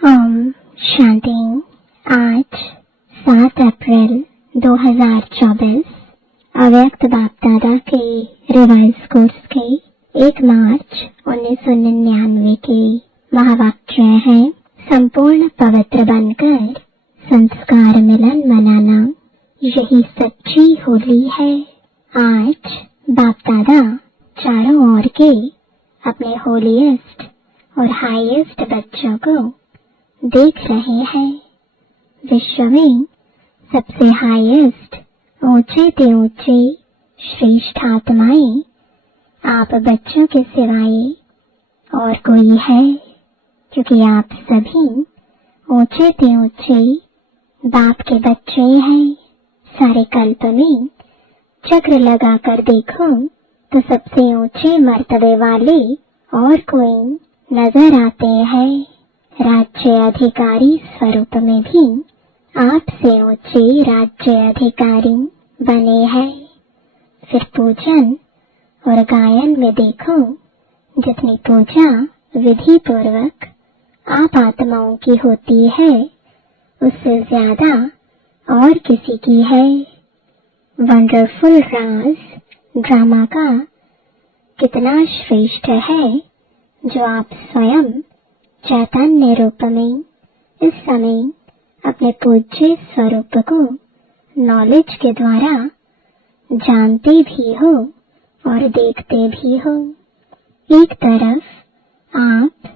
ओम शांति। आज 7 अप्रैल 2024 अव्यक्त बाप दादा के रिवाइज कोर्स के 1 मार्च 1999 के महावाक्य है, संपूर्ण पवित्र बनकर संस्कार मिलन मनाना, यही सच्ची होली है। आज बाप दादा चारों ओर के अपने होलीएस्ट और हाईएस्ट बच्चों को देख रहे हैं। विश्व में सबसे हाईएस्ट, ऊंचे से ऊंचे श्रेष्ठ आत्माएं आप बच्चों के सिवाय और कोई है, क्योंकि आप सभी ऊंचे से ऊंचे बाप के बच्चे हैं। सारे कल्प में चक्र लगाकर देखो तो सबसे ऊंचे मर्तबे वाले और कोई नजर आते हैं। राज्य अधिकारी स्वरूप में भी आपसे ऊंचे राज्य अधिकारी बने हैं। फिर पूजन और गायन में देखो, जितनी पूजा विधि पूर्वक आप आत्माओं की होती है, उससे ज्यादा और किसी की है। वंडरफुल राज ड्रामा का कितना श्रेष्ठ है, जो आप स्वयं चैतन्य रूप में इस समय अपने पूज्य स्वरूप को नॉलेज के द्वारा जानते भी हो और देखते भी हो। एक तरफ आप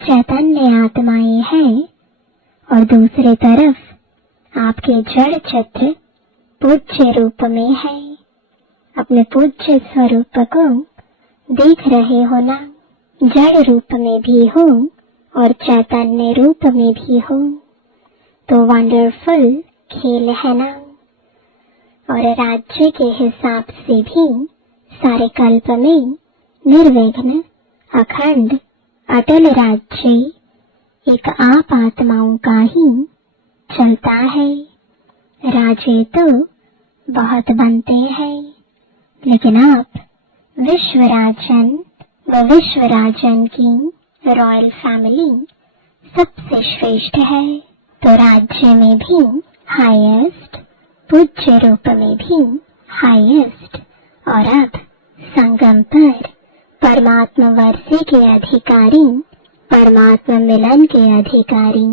चैतन्य आत्माएं हैं और दूसरी तरफ आपके जड़ चित्र पूज्य रूप में है। अपने पूज्य स्वरूप को देख रहे हो ना, जड़ रूप में भी हो और चैतन्य रूप में भी हो, तो वंडरफुल खेल है ना। और राज्य के हिसाब से भी सारे कल्प में निर्विघ्न अखंड अटल राज्य एक आप आत्माओं का ही चलता है। राजे तो बहुत बनते हैं, लेकिन आप विश्वराजन व विश्वराजन की रॉयल फैमिली सबसे श्रेष्ठ है। तो राज्य में भी हाईएस्ट, पूज्य रूप में भी हाईएस्ट, और अब संगम पर परमात्मा वर्षे के अधिकारी, परमात्मा मिलन के अधिकारी,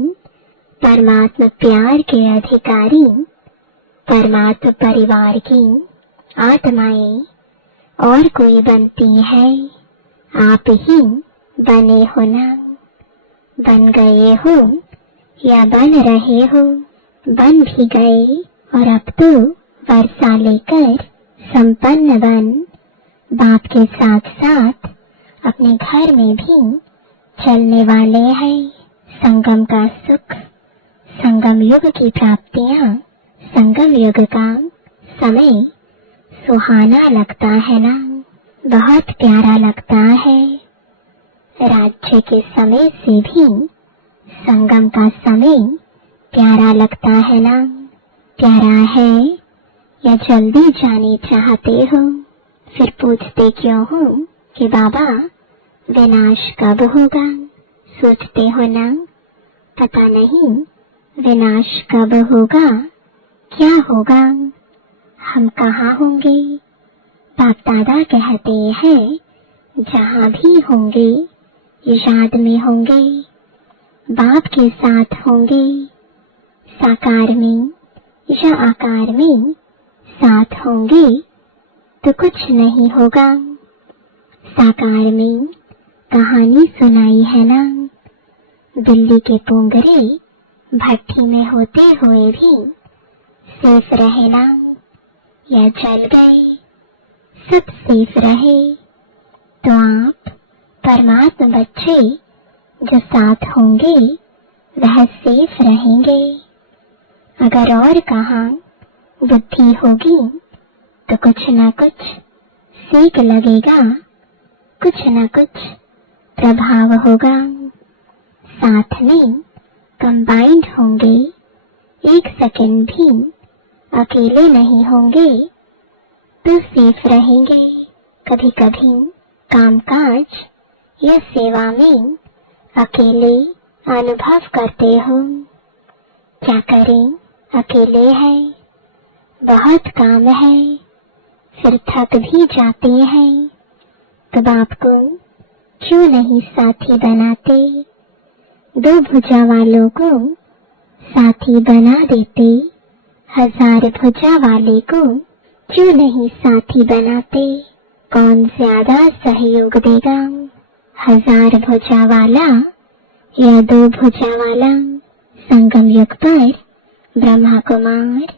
परमात्मा प्यार के अधिकारी, परमात्मा परिवार की आत्माएं और कोई बनती है। आप ही बने हो ना, बन गए हो या बन रहे हो, बन भी गए और अब तो वर्षा लेकर संपन्न बन बाप के साथ साथ अपने घर में भी चलने वाले हैं। संगम का सुख, संगम युग की प्राप्तियां, संगम युग का समय सुहाना लगता है ना, बहुत प्यारा लगता है। राज्य के समय से भी संगम का समय प्यारा लगता है ना। प्यारा है या जल्दी जाने चाहते हो? फिर पूछते क्यों हो कि बाबा विनाश कब होगा? सोचते हो ना, पता नहीं विनाश कब होगा, क्या होगा, हम कहाँ होंगे? बाप दादा कहते हैं, जहाँ भी होंगे याद में होंगे, बाप के साथ होंगे। साकार में या आकार में साथ होंगे तो कुछ नहीं होगा। साकार में कहानी सुनाई है ना, बिल्ली के पोंगरे भट्टी में होते हुए भी सेफ रहे ना, या जल गए, सब सेफ रहे। तो आप परमात्मा बच्चे जो साथ होंगे वह सेफ रहेंगे। अगर और कहाँ बुद्धि होगी तो कुछ न कुछ सीख लगेगा, कुछ न कुछ प्रभाव होगा। साथ में कंबाइंड होंगे, एक सेकंड भी अकेले नहीं होंगे तो सेफ रहेंगे। कभी कभी कामकाज या सेवा में अकेले अनुभव करते हो। क्या करें, अकेले हैं, बहुत काम है, फिर थक भी जाते हैं, तो बाप को क्यों नहीं साथी बनाते? दो भुजा वालों को साथी बना देते, हजार भुजा वाले को क्यों नहीं साथी बनाते? कौन ज्यादा सहयोग देगा, हजार भुजा वाला या दो भुजा वाला? संगम युग पर ब्रह्मा कुमार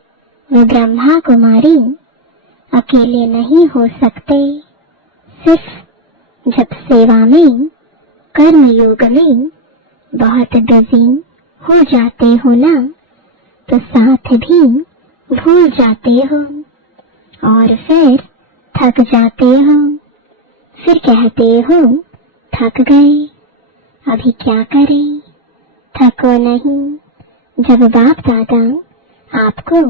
व ब्रह्मा कुमारी अकेले नहीं हो सकते। सिर्फ जब सेवा में, कर्म योग में बहुत बिजी हो जाते हो ना, तो साथ भी भूल जाते हो और फिर थक जाते हो। फिर कहते हो थक गए, अभी क्या करें? थको नहीं। जब बाप दादा आपको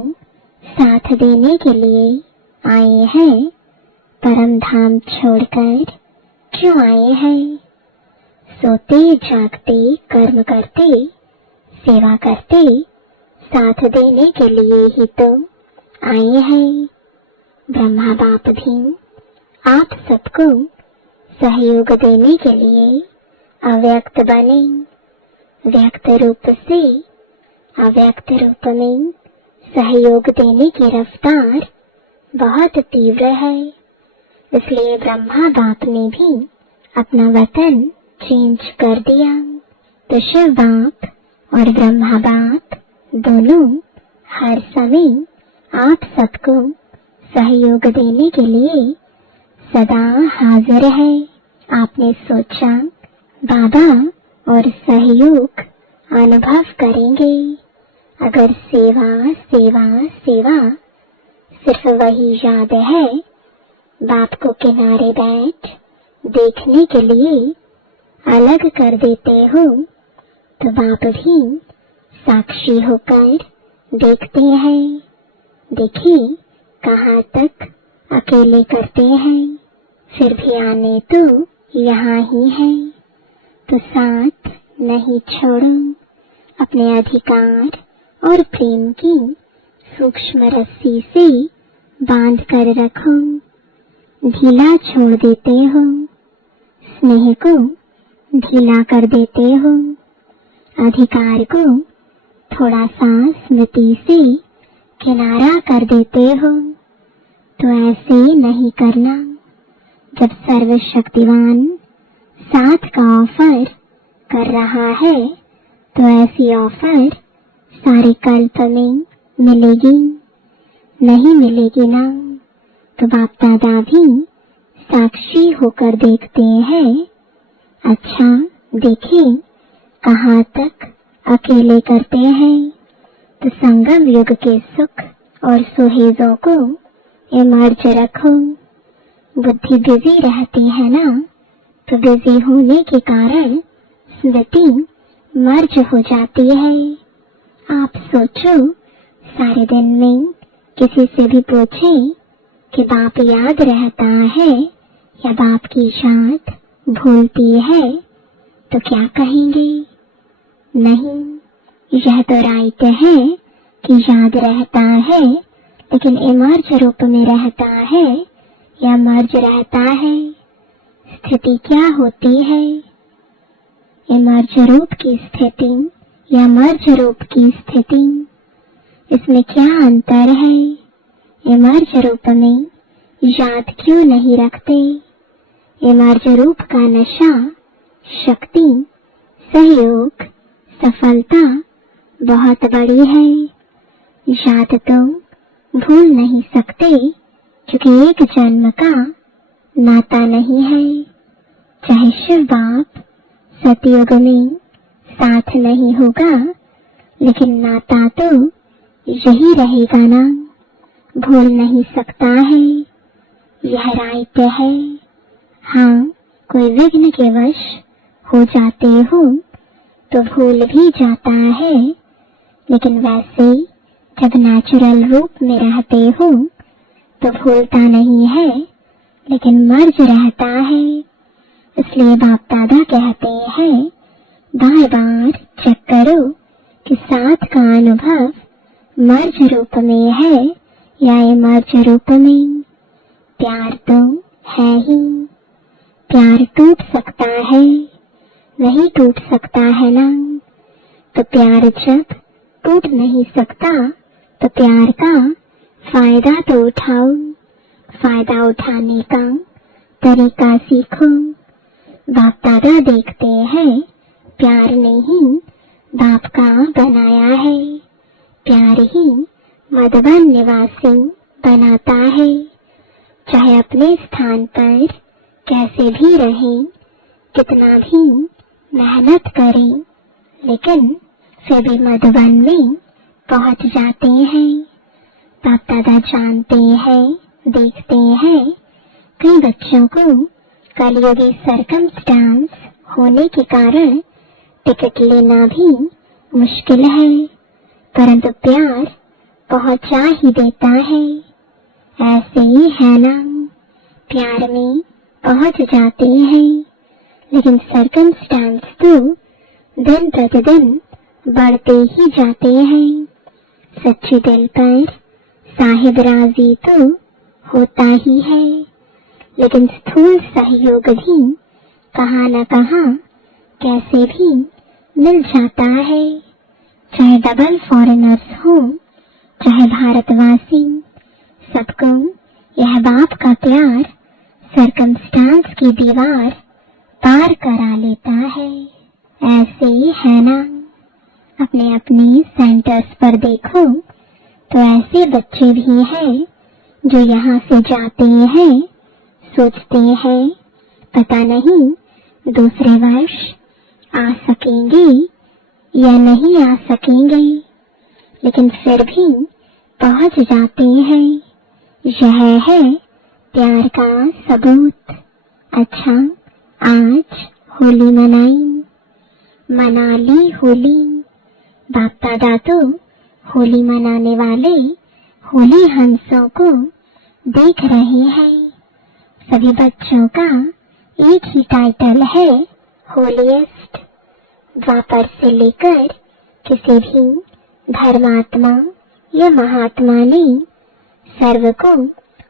साथ देने के लिए आए हैं, परम धाम छोड़कर क्यों आए हैं? सोते जागते कर्म करते, सेवा करते, साथ देने के लिए ही तो आए हैं। ब्रह्मा बाप भी आप सबको सहयोग देने के लिए अव्यक्त बने। व्यक्त रूप से अव्यक्त रूप में सहयोग देने की रफ्तार बहुत तीव्र है। इसलिए ब्रह्मा बाप ने भी अपना वतन चेंज कर दिया। तो शिव बाप और ब्रह्मा बाप दोनों हर समय आप सबको सहयोग देने के लिए सदा हाजिर है। आपने सोचा बाबा और सहयोग अनुभव करेंगे। अगर सेवा सेवा सेवा सिर्फ वही याद है, बाप को किनारे बैठ देखने के लिए अलग कर देते हो, तो बाप भी साक्षी होकर देखते हैं। देखिए कहाँ तक अकेले करते हैं, फिर भी आने तो यहाँ ही है। तो साथ नहीं छोड़ो, अपने अधिकार और प्रेम की सूक्ष्म रस्सी से बांध कर रखो। ढीला छोड़ देते हो, स्नेह को ढीला कर देते हो, अधिकार को थोड़ा सा स्मृति से किनारा कर देते हो। तो ऐसे नहीं करना। जब सर्वशक्तिवान साथ का ऑफर कर रहा है, तो ऐसी ऑफर सारे कल्प में मिलेगी नहीं मिलेगी ना। तो बाप दादा भी साक्षी होकर देखते हैं। अच्छा देखें कहाँ तक अकेले करते हैं। तो संगम युग के सुख और सुहेजों को इमर्ज रखो। बुद्धि बिजी रहती है ना, तो बिजी होने के कारण स्मृति मर्ज हो जाती है। आप सोचो, सारे दिन में किसी से भी पूछे कि बाप याद रहता है या बाप की याद भूलती है, तो क्या कहेंगे? नहीं, यह तो राइट है कि याद रहता है, लेकिन इमर्ज रूप में रहता है या मर्ज रहता है? स्थिति क्या होती है? इमर्ज रूप की स्थिति या मर्ज रूप की स्थिति, इसमें क्या अंतर है? इमर्ज रूप में याद क्यों नहीं रखते? इमर्ज रूप का नशा, शक्ति, सहयोग, सफलता बहुत बड़ी है। याद तो भूल नहीं सकते, क्योंकि एक जन्म का नाता नहीं है। चाहे शिव बाप सतयुग में साथ नहीं होगा, लेकिन नाता तो यही रहेगा ना, भूल नहीं सकता है। यह राइट है। हाँ, कोई विघ्न के वश हो जाते हो तो भूल भी जाता है, लेकिन वैसे जब नेचुरल रूप में रहते हो तो भूलता नहीं है, लेकिन मर्ज रहता है। इसलिए बाप दादा कहते हैं, बार बार चेक करो कि साथ का अनुभव मर्ज रूप में है या इमर्ज रूप में। प्यार तो है ही। प्यार टूट सकता है, नहीं टूट सकता है ना। तो प्यार जब टूट नहीं सकता तो प्यार का फायदा तो उठाओ। फायदा उठाने का तरीका सीखो। बाप दादा देखते हैं प्यार ने ही बाप का बनाया है। प्यार ही मधुबन निवासी बनाता है। चाहे अपने स्थान पर कैसे भी रहें, कितना भी मेहनत करें, लेकिन फिर भी मधुबन में पहुंच जाते हैं। बाप दादा जानते हैं, देखते हैं कई बच्चों को कलयुगी सरकमस्टांस होने के कारण टिकट लेना भी मुश्किल है, परंतु प्यार पहुंचा ही देता है। ऐसे ही है ना, प्यार में पहुंच जाते हैं, लेकिन सरकमस्टांस तो दिन प्रतिदिन बढ़ते ही जाते हैं। सच्चे दिल पर साहिब राजी तो होता ही है, लेकिन स्थूल सहयोग भी कहाँ न कहाँ कैसे भी मिल जाता है। चाहे डबल फॉरेनर्स हो, चाहे भारतवासी, सबको यह बाप का प्यार सरकमस्टांस की दीवार पार करा लेता है। ऐसे ही है ना। अपने अपने सेंटर्स पर देखो तो ऐसे बच्चे भी हैं जो यहाँ से जाते हैं, सोचते हैं पता नहीं दूसरे वर्ष आ सकेंगे या नहीं आ सकेंगे, लेकिन फिर भी पहुंच जाते हैं। यह है प्यार का सबूत। अच्छा, आज होली मना ली होली। बाप दादा तो होली मनाने वाले होली हंसों को देख रहे हैं। सभी बच्चों का एक ही टाइटल है, होलीएस्ट। द्वापर से लेकर किसी भी धर्मात्मा या महात्मा ने सर्व को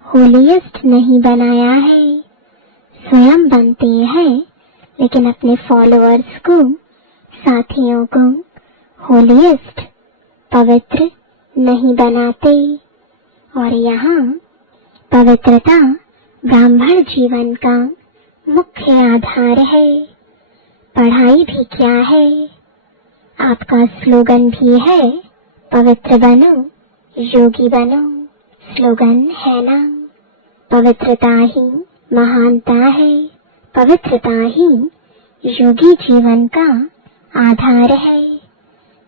होलीएस्ट नहीं बनाया है। स्वयं बनते हैं, लेकिन अपने फॉलोअर्स को, साथियों को होलीएस्ट, पवित्र नहीं बनाते। और यहाँ पवित्रता ब्राह्मण जीवन का मुख्य आधार है। पढ़ाई भी क्या है, आपका स्लोगन भी है, पवित्र बनो, योगी बनो। स्लोगन है ना, पवित्रता ही महानता है, पवित्रता ही योगी जीवन का आधार है।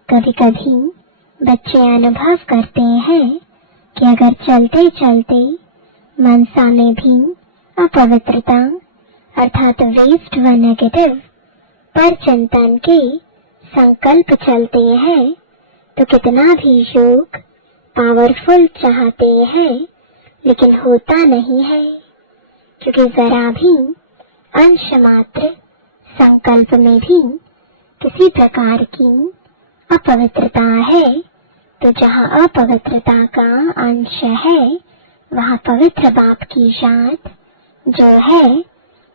कभी कभी बच्चे अनुभव करते हैं कि अगर चलते चलते मनसा में भी अपवित्रता अर्थात वेस्ट व नेगेटिव पर चिंतन के संकल्प चलते हैं, तो कितना भी योग पावरफुल चाहते हैं, लेकिन होता नहीं है, क्योंकि जरा भी अंश मात्र संकल्प में भी किसी प्रकार की अपवित्रता है, तो जहाँ अपवित्रता का अंश है, वहाँ पवित्र बाप की जात जो है,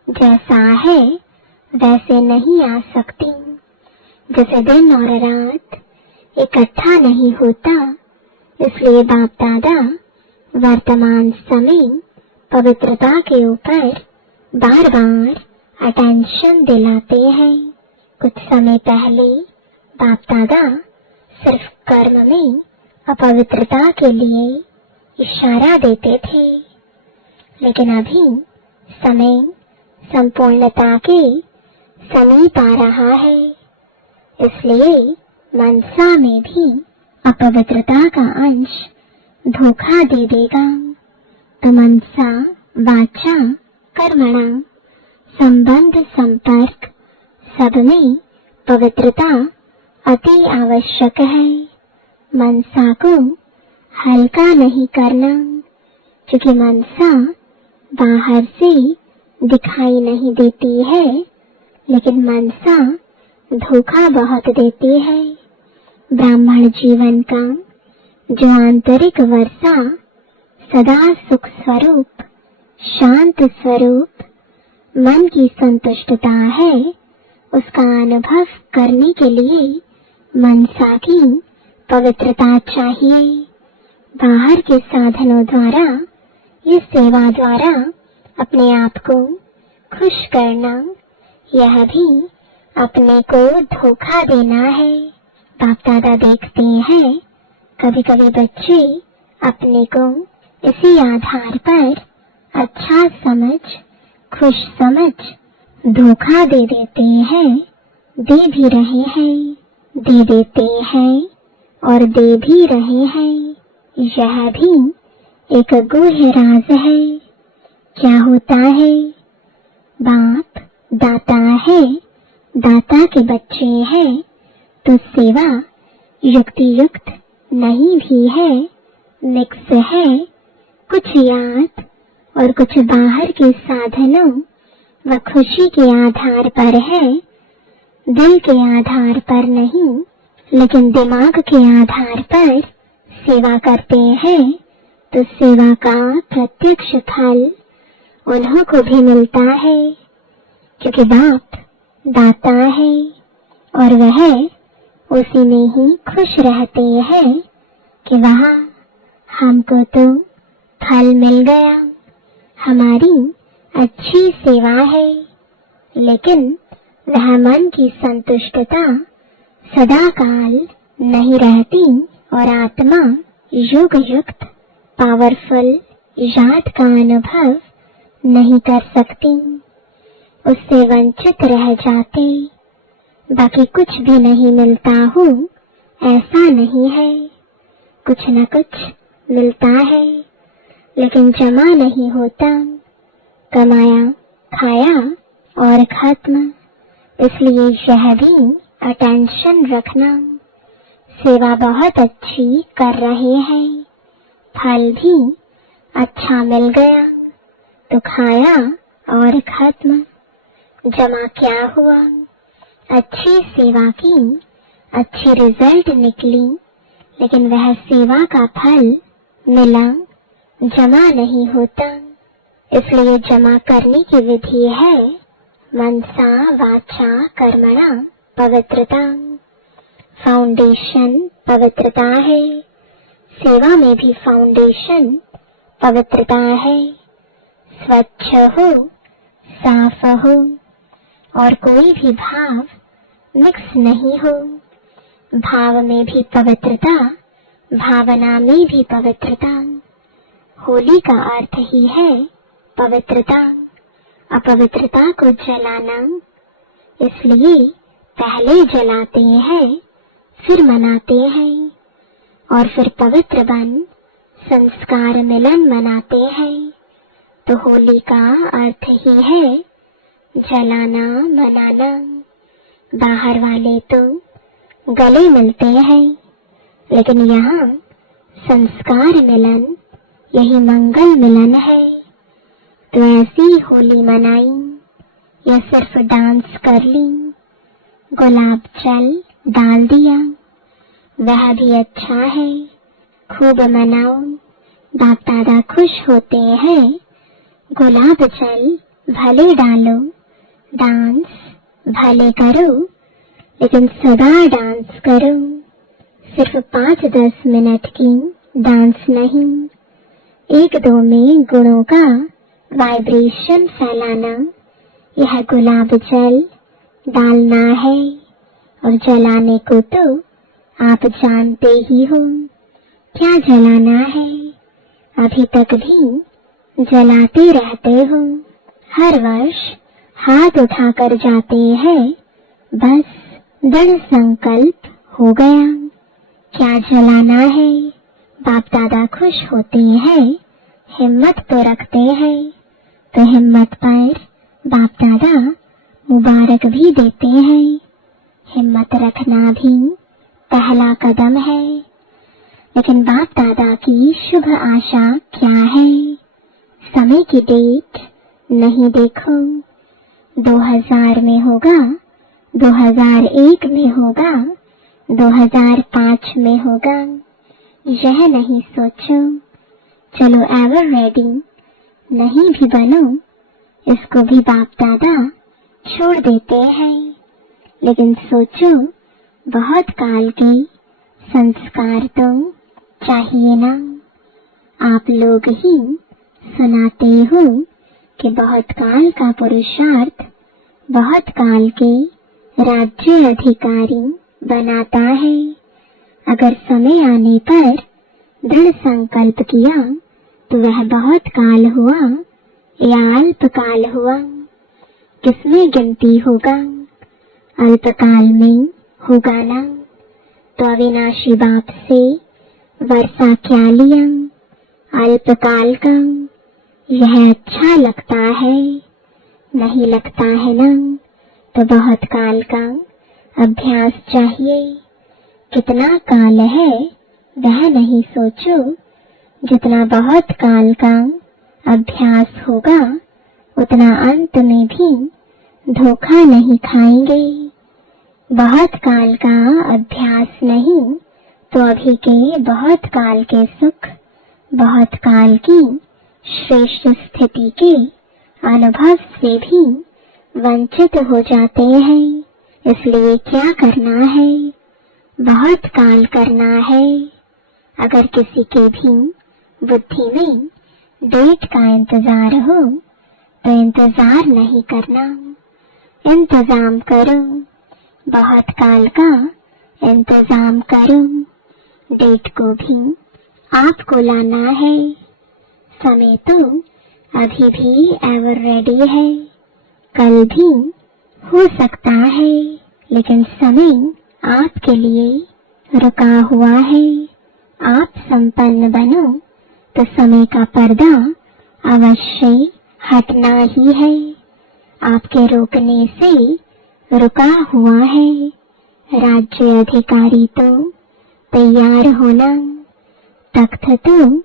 जैसा है वैसे नहीं आ सकती। जैसे दिन और रात इकट्ठा नहीं होता, इसलिए बाप दादा वर्तमान समय पवित्रता के ऊपर बार बार अटेंशन दिलाते हैं। कुछ समय पहले बाप दादा सिर्फ कर्म में अपवित्रता के लिए इशारा देते थे, लेकिन अभी समय संपूर्णता के समीप आ रहा है, इसलिए मनसा में भी अपवित्रता का अंश धोखा दे देगा। तो मनसा वाचा कर्मणा संबंध संपर्क सब में पवित्रता अति आवश्यक है। मनसा को हल्का नहीं करना, क्योंकि मनसा बाहर से दिखाई नहीं देती है, लेकिन मनसा धोखा बहुत देती है। ब्राह्मण जीवन का जो आंतरिक वर्षा सदा सुख स्वरूप, शांत स्वरूप, मन की संतुष्टता है, उसका अनुभव करने के लिए मनसा की पवित्रता चाहिए। बाहर के साधनों द्वारा, इस सेवा द्वारा अपने आप को खुश करना, यह भी अपने को धोखा देना है। बाप दादा देखते हैं कभी कभी बच्चे अपने को इसी आधार पर अच्छा समझ, खुश समझ धोखा दे देते हैं, दे भी रहे हैं, दे देते हैं और दे भी रहे हैं। यह भी एक गूढ़ राज है। क्या होता है? बाप दाता है, दाता के बच्चे हैं, तो सेवा युक्ति युक्त नहीं भी है, मिक्स है। कुछ याद और कुछ बाहर के साधनों व खुशी के आधार पर है, दिल के आधार पर नहीं, लेकिन दिमाग के आधार पर सेवा करते हैं, तो सेवा का प्रत्यक्ष फल उन्हों को भी मिलता है, क्योंकि बाप दाता है और वह उसी में ही खुश रहते हैं कि वहाँ हमको तो फल मिल गया, हमारी अच्छी सेवा है। लेकिन वह मन की संतुष्टता सदा काल नहीं रहती और आत्मा योग युक्त पावरफुल याद का अनुभव नहीं कर सकती, उससे वंचित रह जाते। बाकी कुछ भी नहीं मिलता हो ऐसा नहीं है, कुछ न कुछ मिलता है, लेकिन जमा नहीं होता, कमाया खाया और खत्म। इसलिए यह भी अटेंशन रखना, सेवा बहुत अच्छी कर रहे हैं, फल भी अच्छा मिल गया तो खाया और खत्म। जमा क्या हुआ? अच्छी सेवा की, अच्छी रिजल्ट निकली, लेकिन वह सेवा का फल मिला, जमा नहीं होता। इसलिए जमा करने की विधि है मनसा वाचा कर्मणा पवित्रता। फाउंडेशन पवित्रता है, सेवा में भी फाउंडेशन पवित्रता है। स्वच्छ हो, साफ हो और कोई भी भाव मिक्स नहीं हो। भाव में भी पवित्रता, भावना में भी पवित्रता। होली का अर्थ ही है पवित्रता, अपवित्रता को जलाना। इसलिए पहले जलाते हैं, फिर मनाते हैं और फिर पवित्र बन संस्कार मिलन मनाते हैं। तो होली का अर्थ ही है जलाना, मनाना। बाहर वाले तो गले मिलते हैं, लेकिन यहाँ संस्कार मिलन, यही मंगल मिलन है। तो ऐसी होली मनाई या सिर्फ डांस कर ली, गुलाब जल डाल दिया, वह भी अच्छा है। खूब मनाओ, बाप दादा खुश होते हैं। गुलाब जल भले डालो, डांस भले करो, लेकिन सदा डांस करो। सिर्फ 5-10 मिनट की डांस नहीं, 1-2 में गुणों का वाइब्रेशन फैलाना, यह गुलाब जल डालना है। और जलाने को तो आप जानते ही हो क्या जलाना है, अभी तक भी जलाते रहते हो। हर वर्ष हाथ उठाकर जाते हैं, बस दृढ़ संकल्प हो गया। क्या जलाना है? बाप दादा खुश होते हैं, हिम्मत तो रखते हैं, तो हिम्मत पर बाप दादा मुबारक भी देते हैं। हिम्मत रखना भी पहला कदम है। लेकिन बाप दादा की शुभ आशा क्या है? समय की डेट नहीं देखो, 2000 में होगा 2001 में होगा, 2005 में होगा, यह नहीं सोचो। चलो एवर रेडी नहीं भी बनो, इसको भी बाप दादा छोड़ देते हैं। लेकिन सोचो, बहुत काल के संस्कार तो चाहिए ना। आप लोग ही सुनाते हो कि बहुत काल का पुरुषार्थ बहुत काल के राज्य अधिकारी बनाता है। अगर समय आने पर दृढ़ संकल्प किया तो वह बहुत काल हुआ या अल्पकाल हुआ, किसमें गिनती होगा? अल्पकाल में होगा ना। तो अविनाशी बाप से वर्षा क्या लिया? अल्पकाल का। यह अच्छा लगता है? नहीं लगता है ना। तो बहुत काल का अभ्यास चाहिए। कितना काल है वह नहीं सोचो, जितना बहुत काल का अभ्यास होगा उतना अंत में भी धोखा नहीं खाएंगे। बहुत काल का अभ्यास नहीं तो अभी के बहुत काल के सुख, बहुत काल की श्रेष्ठ स्थिति के अनुभव से भी वंचित हो जाते हैं। इसलिए क्या करना है? बहुत काल करना है। अगर किसी के भी बुद्धि में डेट का इंतजार हो तो इंतजार नहीं करना, इंतजाम करो। बहुत काल का इंतजाम करो। डेट को भी आपको लाना है। समय तो अभी भी एवर रेडी है, कल भी हो सकता है, लेकिन समय आपके लिए रुका हुआ है। आप संपन्न बनो तो समय का पर्दा अवश्य हटना ही है। आपके रोकने से रुका हुआ है। राज्य अधिकारी तो तैयार होना। तख्त तो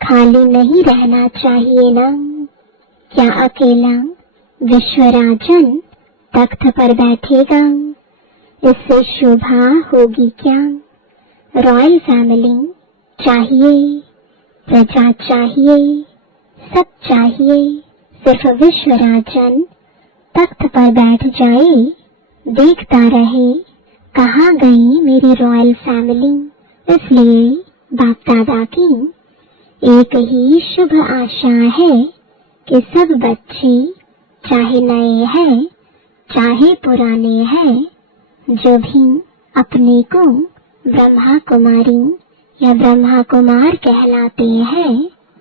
खाली नहीं रहना चाहिए ना। क्या अकेला विश्वराजन तख्त पर बैठेगा? इससे शोभा होगी क्या? रॉयल फैमिली चाहिए, प्रजा चाहिए, सब चाहिए। सिर्फ विश्वराजन तख्त पर बैठ जाए, देखता रहे कहाँ गई मेरी रॉयल फैमिली। इसलिए बाप दादा की एक ही शुभ आशा है कि सब बच्चे, चाहे नए हैं चाहे पुराने हैं, जो भी अपने को ब्रह्मा कुमारी या ब्रह्मा कुमार कहलाते हैं,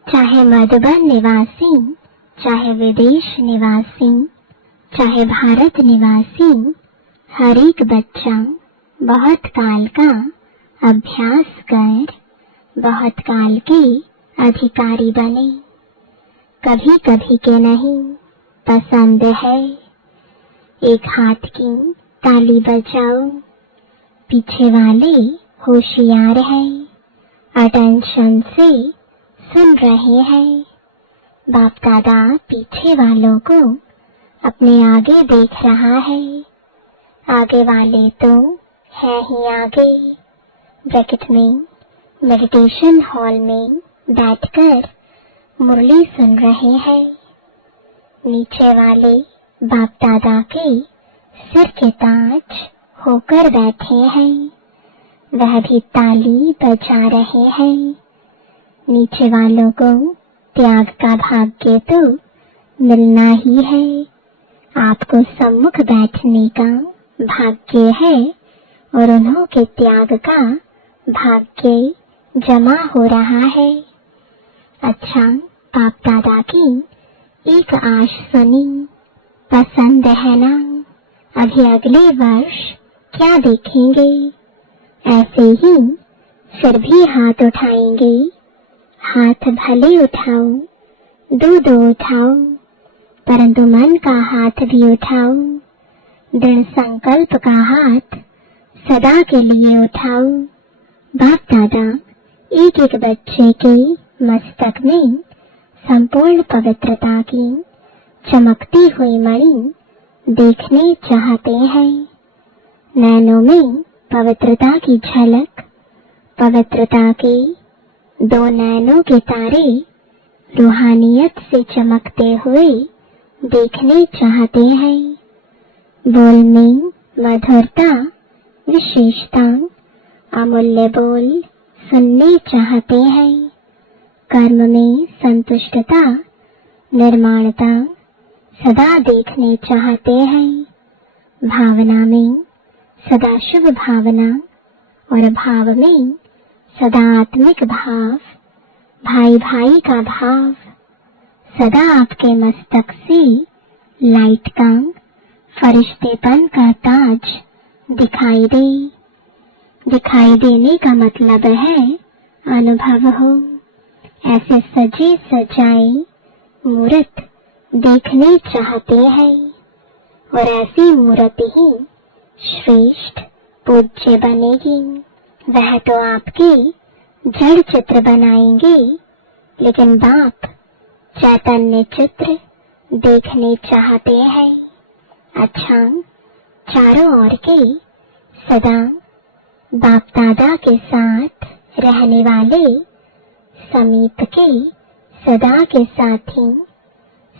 चाहे मधुबन निवासी, चाहे विदेश निवासी, चाहे भारत निवासी, हर एक बच्चा बहुत काल का अभ्यास कर बहुत काल के अधिकारी बने। कभी कभी के नहीं, पसंद है। एक हाथ की ताली बजाओ। पीछे वाले होशियार हैं, अटेंशन से सुन रहे हैं। बाप दादा पीछे वालों को अपने आगे देख रहा है। आगे वाले तो है ही आगे। ब्रैकेट में मेडिटेशन हॉल में बैठकर मुरली सुन रहे हैं। नीचे वाले बाप दादा के सिर के ताज होकर बैठे हैं। वह भी ताली बजा रहे हैं। नीचे वालों को त्याग का भाग्य तो मिलना ही है। आपको सम्मुख बैठने का भाग्य है और उन्हों के त्याग का भाग्य जमा हो रहा है। अच्छा, बाप दादा की एक आश सुनी, पसंद है ना? अभी अगले वर्ष क्या देखेंगे? ऐसे ही फिर भी हाथ उठाएंगे। हाथ भले उठाओ, दो उठाओ, परंतु मन का हाथ भी उठाओ। दृढ़ संकल्प का हाथ सदा के लिए उठाओ। बाप दादा एक एक बच्चे के मस्तक में संपूर्ण पवित्रता की चमकती हुई मणि देखने चाहते हैं। नैनों में पवित्रता की झलक, पवित्रता के 2 नैनों के तारे रूहानियत से चमकते हुए देखने चाहते हैं। बोल में मधुरता, विशेषता, अमूल्य बोल सुनने चाहते हैं। कर्म में संतुष्टता, निर्माणता सदा देखने चाहते हैं। भावना में सदा शुभ भावना और भाव में सदा आत्मिक भाव, भाई भाई का भाव सदा आपके मस्तक से लाइट का, फरिश्तेपन का ताज दिखाई दे। दिखाई देने का मतलब है अनुभव हो। ऐसे सजे सजाए मूर्त देखने चाहते हैं और ऐसी मूर्त ही श्रेष्ठ पूज्य बनेगी। वह तो आपके जड़ चित्र बनाएंगे, लेकिन बाप चैतन्य चित्र देखने चाहते हैं। अच्छा, चारों ओर के सदा बाप दादा के साथ रहने वाले, समीप के सदा के साथी,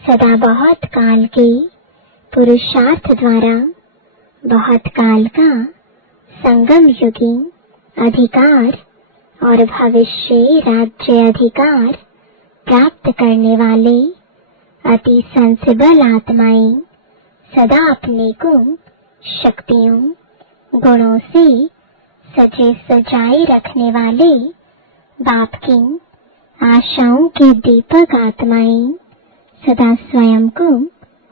सदा बहुत काल के पुरुषार्थ द्वारा बहुत काल का संगम युगी अधिकार और भविष्य राज्य अधिकार प्राप्त करने वाले अति सेंसिबल आत्माएं सदा अपने को शक्तियों, गुणों से सजे सजाए रखने वाले बाप की आशाओं के दीपक आत्माएं सदा स्वयं को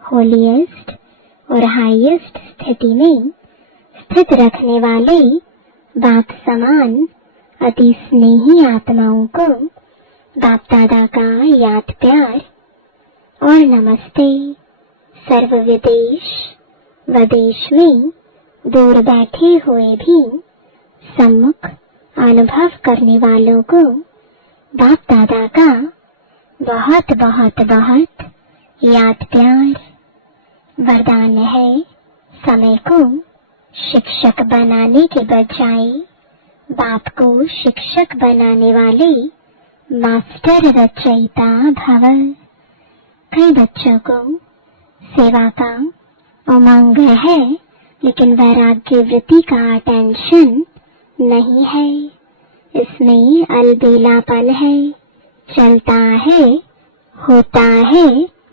होलीएस्ट और हाईएस्ट स्थिति में स्थित रखने वाले बाप समान अति स्नेही आत्माओं को बाप दादा का याद प्यार और नमस्ते। सर्व विदेश वदेश में दूर बैठे हुए भी सम्मुख अनुभव करने वालों को बाप दादा का बहुत बहुत बहुत याद प्यार। वरदान है, समय को शिक्षक बनाने के बजाय बाप को शिक्षक बनाने वाले मास्टर रचयिता भव। कई बच्चों को सेवा का उमंग है, लेकिन वैराग्य वृत्ति का टेंशन नहीं है। इसमें अलबेलापन है, चलता है, होता है,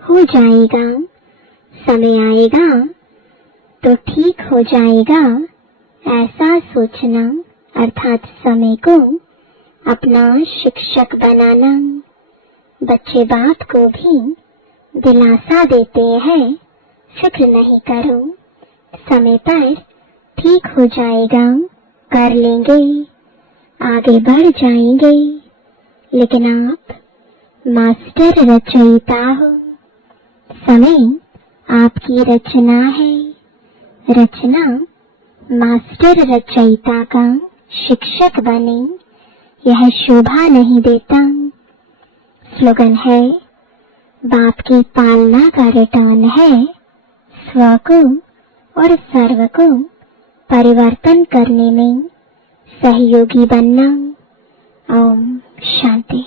हो जाएगा, समय आएगा तो ठीक हो जाएगा, ऐसा सोचना अर्थात समय को अपना शिक्षक बनाना। बच्चे बाप को भी दिलासा देते हैं, फिक्र नहीं करो, समय पर ठीक हो जाएगा, कर लेंगे, आगे बढ़ जाएंगे। लेकिन आप मास्टर रचयिता हो, समय आपकी रचना है। रचना मास्टर रचयिता का शिक्षक बने, यह शोभा नहीं देता। स्लोगन है, बाप की पालना का रिटर्न है स्व को और सर्व को परिवर्तन करने में सहयोगी बनना। ओम शांति।